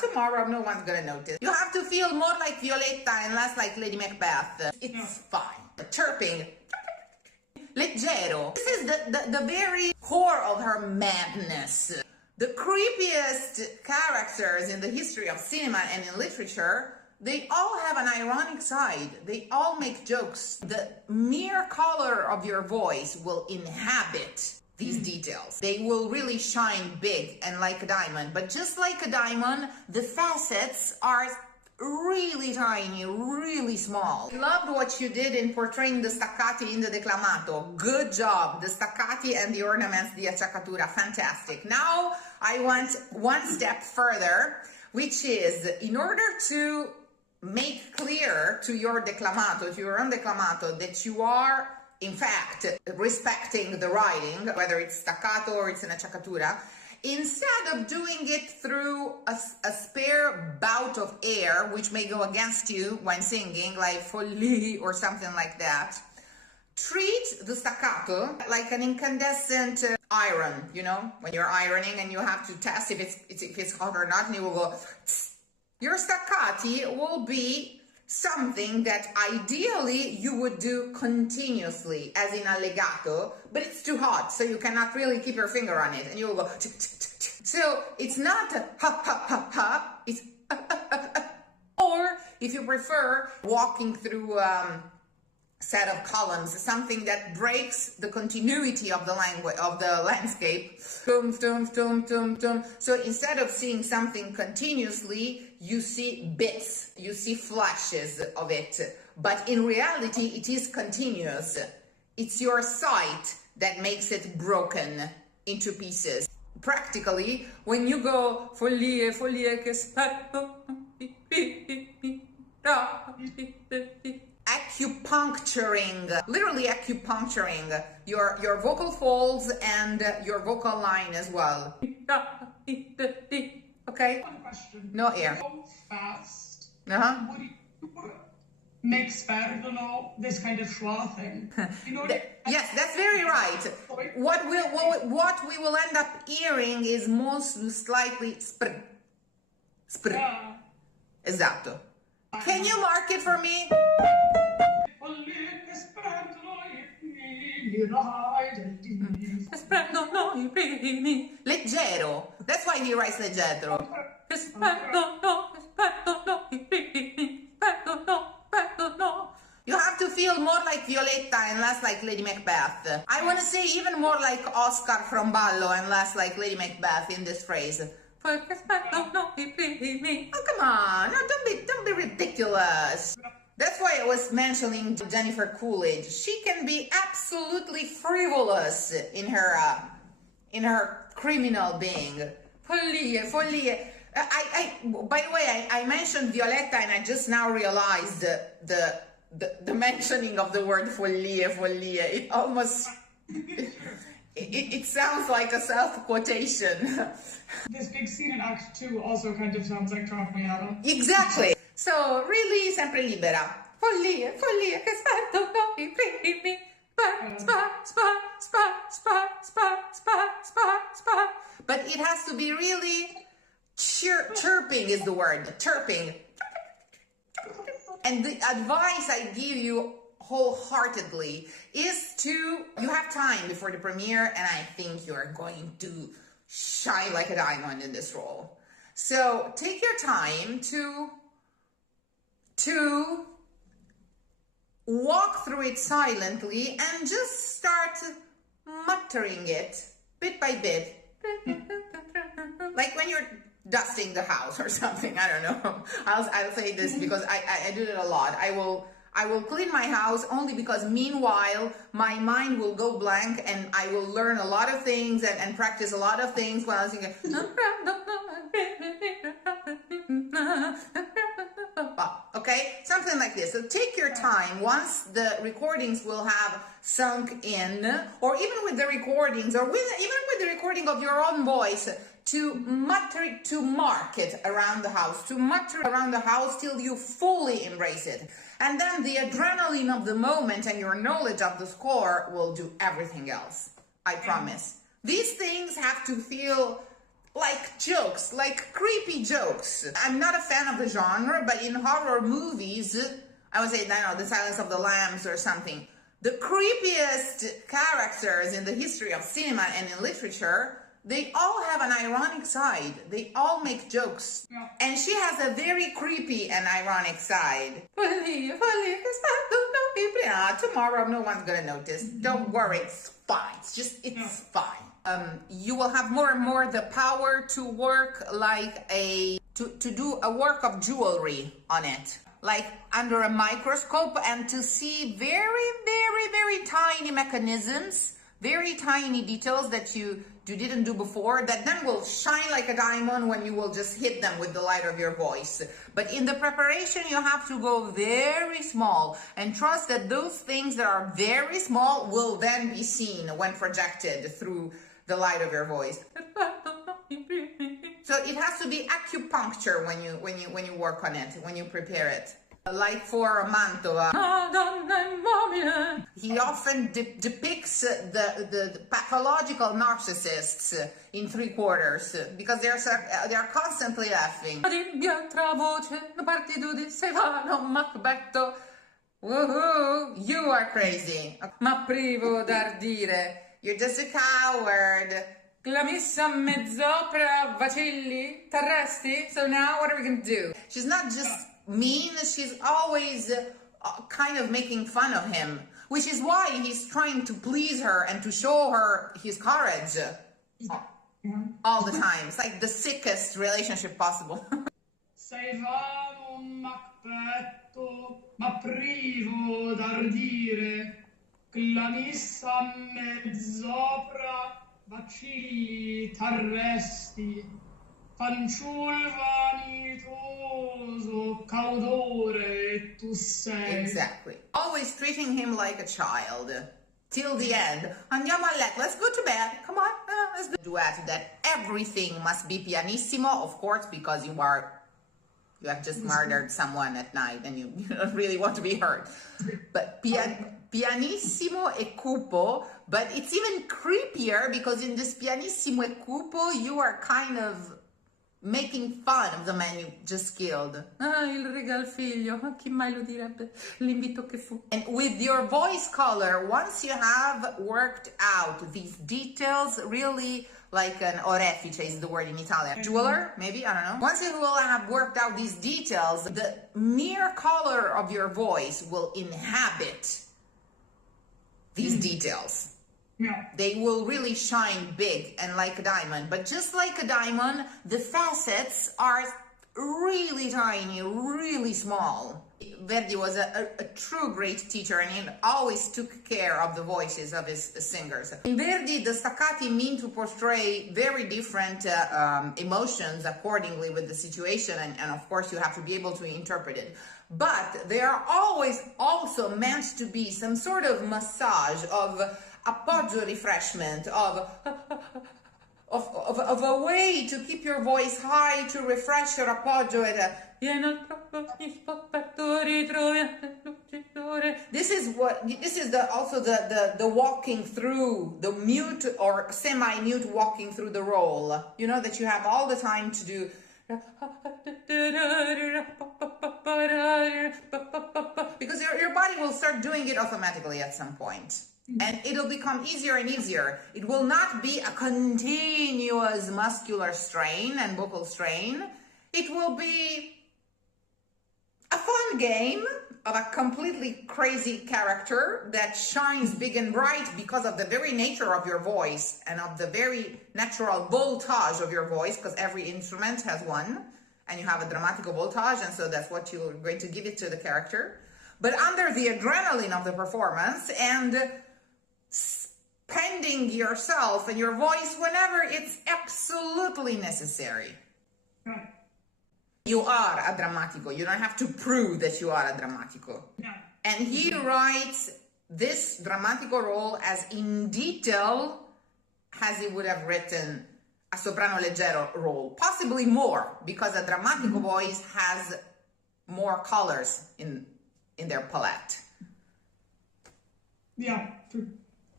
Tomorrow no one's gonna notice. You have to feel more like Violetta and less like Lady Macbeth. It's fine. Chirping. Leggero. This is the very core of her madness. The creepiest characters in the history of cinema and in literature, they all have an ironic side. They all make jokes. The mere color of your voice will inhabit these details. They will really shine big and like a diamond. But just like a diamond, the facets are really tiny, really small. I loved what you did in portraying the staccati in the declamato. Good job. The staccati and the ornaments, the acciaccatura, fantastic. Now I want one step further, which is in order to make clear to your declamato, to your own declamato, that you are in fact respecting the writing, whether it's staccato or it's an acciaccatura, instead of doing it through a spare bout of air, which may go against you when singing, like Follie or something like that, treat the staccato like an incandescent iron, you know, when you're ironing and you have to test if it's hot or not, and you will go, tss. Your staccati will be something that ideally you would do continuously, as in a legato, but it's too hot, so you cannot really keep your finger on it, and you will go tick, tick, tick, tick. So it's not a ha ha ha ha, it's or if you prefer, walking through set of columns, something that breaks the continuity of the language of the landscape. Tum, tum, tum, tum, tum. So instead of seeing something continuously, you see bits, you see flashes of it, but in reality it is continuous. It's your sight that makes it broken into pieces. Practically, when you go follie, follie che spetto, acupuncturing, literally acupuncturing your vocal folds and your vocal line as well. Okay? One question. No air. So fast. Uh-huh. Would you make sperdono this kind of schwa thing? You know, yes, that's very right. What we will end up hearing is most likely spr. yeah. Esatto. Can you mark it for me? Leggero. That's why he writes leggero. You have to feel more like Violetta and less like Lady Macbeth. I want to say even more like Oscar from Ballo and less like Lady Macbeth in this phrase. Oh, come on. No, don't be ridiculous. That's why I was mentioning Jennifer Coolidge. She can be absolutely frivolous in her criminal being. Follie, follie. By the way, I mentioned Violetta and I just now realized the mentioning of the word follia. It almost it sounds like a self-quotation. This big scene in Act 2 also kind of sounds like Traviata. Exactly. So really sempre libera. Follia, follia, che spetto i primi. But it has to be really chirping is the word. Chirping. And the advice I give you wholeheartedly is you have time before the premiere, and I think you're going to shine like a diamond in this role. So take your time to walk through it silently and just start muttering it bit by bit. Like when you're dusting the house or something, I don't know. I'll say this because I do it a lot. I will clean my house only because meanwhile my mind will go blank and I will learn a lot of things and practice a lot of things while I was thinking. Okay, something like this. So take your time. Once the recordings will have sunk in, or even with the recordings, or even with the recording of your own voice, to mark it around the house, to mutter around the house till you fully embrace it. And then the adrenaline of the moment and your knowledge of the score will do everything else. I promise. These things have to feel like jokes, like creepy jokes. I'm not a fan of the genre, but in horror movies, I would say, I don't know, The Silence of the Lambs or something, the creepiest characters in the history of cinema and in literature, they all have an ironic side. They all make jokes. Yeah. And she has a very creepy and ironic side. Tomorrow no one's gonna notice. Don't worry, it's fine. It's fine. You will have more and more the power to work like to do a work of jewelry on it. Like under a microscope, and to see very, very, very tiny mechanisms, very tiny details that you didn't do before, that then will shine like a diamond when you will just hit them with the light of your voice. But in the preparation, you have to go very small and trust that those things that are very small will then be seen when projected through the light of your voice. So it has to be acupuncture when you work on it, when you prepare it. Like for Mantova, he often depicts the pathological narcissists in 3/4 because they are constantly laughing. Woohoo! You are crazy. Ma privo d'ardire. You're just a coward. Clamissa mezzopra vacilli t'arresti. So now what are we gonna do? She's not just mean, she's always kind of making fun of him, which is why he's trying to please her and to show her his courage all the time. It's like the sickest relationship possible. Sei vano Macbetto, ma privo d'ardire, clamissa mezzopra vacilli t'arresti, fanciul vanitoso caudore tu sei. Exactly. Always treating him like a child. Till the end. Andiamo a letto. Let's go to bed. Come on. Let's do duet that everything must be pianissimo, of course, because you have just murdered someone at night and you don't really want to be hurt. But pianissimo e cupo, but it's even creepier because in this pianissimo e cupo, you are kind of making fun of the man you just killed. Il regal figlio, chi mai lo direbbe? L'invito che fu. And with your voice color, once you have worked out these details, really like an orefice is the word in Italian. Jeweler, maybe, I don't know. Once you will have worked out these details, the mere color of your voice will inhabit these details. Yeah. They will really shine big and like a diamond. But just like a diamond, the facets are really tiny, really small. Verdi was a true great teacher, and he always took care of the voices of his singers. In Verdi, the staccati mean to portray very different emotions accordingly with the situation, and of course you have to be able to interpret it. But they are always also meant to be some sort of massage, of appoggio refreshment, of a way to keep your voice high, to refresh your appoggio This is also the walking through, the mute or semi-mute walking through the role. You know, that you have all the time to do. Because your body will start doing it automatically at some point. And it'll become easier and easier. It will not be a continuous muscular strain and vocal strain. It will be a fun game of a completely crazy character that shines big and bright because of the very nature of your voice and of the very natural voltage of your voice, because every instrument has one, and you have a dramatico voltage, and so that's what you're going to give it to the character. But under the adrenaline of the performance and spending yourself and your voice whenever it's absolutely necessary. Yeah. You are a drammatico. You don't have to prove that you are a drammatico. Yeah. And he writes this drammatico role as in detail as he would have written a soprano leggero role. Possibly more, because a drammatico voice has more colors in their palette. Yeah, true.